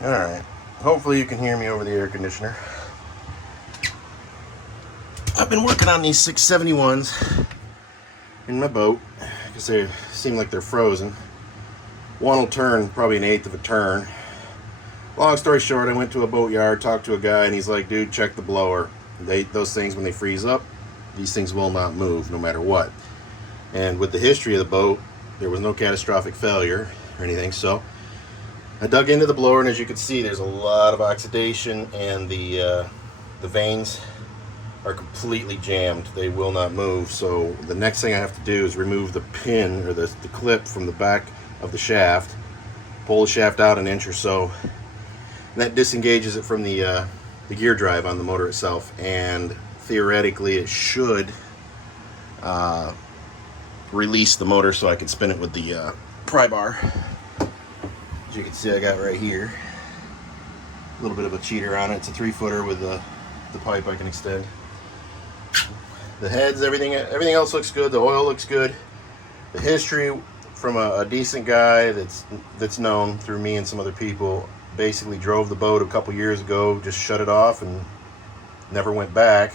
Alright, hopefully you can hear me over the air conditioner. I've been working on these 671s in my boat because they seem like they're frozen. One will turn probably an eighth of a turn. Long story short, I went to a boat yard, talked to a guy, and he's like, dude, check the blower. Those things, when they freeze up, these things will not move no matter what. And with the history of the boat, there was no catastrophic failure or anything, so I dug into the blower, and as you can see, there's a lot of oxidation, and the vanes are completely jammed. They will not move. So the next thing I have to do is remove the pin or the clip from the back of the shaft, pull the shaft out an inch or so, and that disengages it from the gear drive on the motor itself, and theoretically it should release the motor so I can spin it with the pry bar. As you can see, I got right here a little bit of a cheater on it. It's a 3-footer with the pipe I can extend. The heads, everything else looks good. The oil looks good. The history from a decent guy that's known through me and some other people, basically drove the boat a couple years ago, just shut it off and never went back.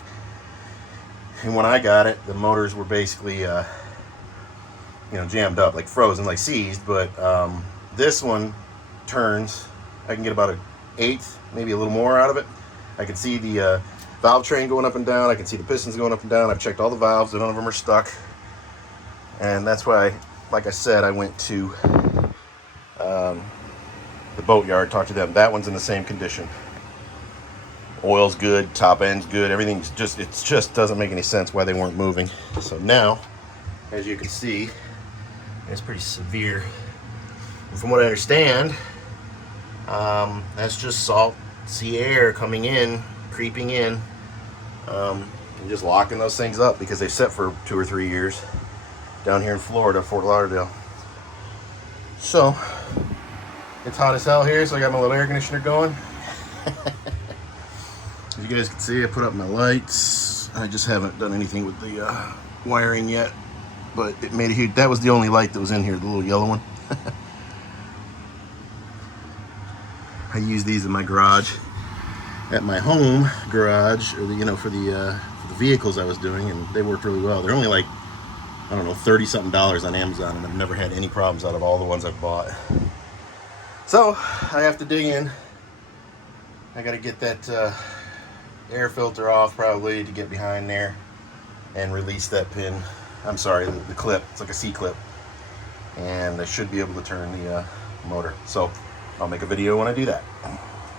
And when I got it, the motors were basically jammed up, like frozen, like seized. But this one turns. I can get about an eighth, maybe a little more out of it. I can see the valve train going up and down. I can see the pistons going up and down. I've checked all the valves. None of them are stuck. And that's why, like I said, I went to the boat yard, talked to them. That one's in the same condition. Oil's good, top end's good. Everything's just, it just doesn't make any sense why they weren't moving. So now, as you can see, it's pretty severe. And from what I understand, that's just salt sea air coming in, creeping in, and just locking those things up because they set for 2 or 3 years down here in Florida, Fort Lauderdale. So it's hot as hell here, so I got my little air conditioner going. As you guys can see, I put up my lights. I just haven't done anything with the wiring yet, but it made a huge, that was the only light that was in here, the little yellow one. I use these in my garage, at my home garage, or for the vehicles I was doing, and they worked really well. They're only like, I don't know, $30-something on Amazon, and I've never had any problems out of all the ones I've bought. So I have to dig in. I got to get that air filter off probably to get behind there and release that pin. I'm sorry, the clip. It's like a C-clip, and I should be able to turn the motor. So I'll make a video when I do that.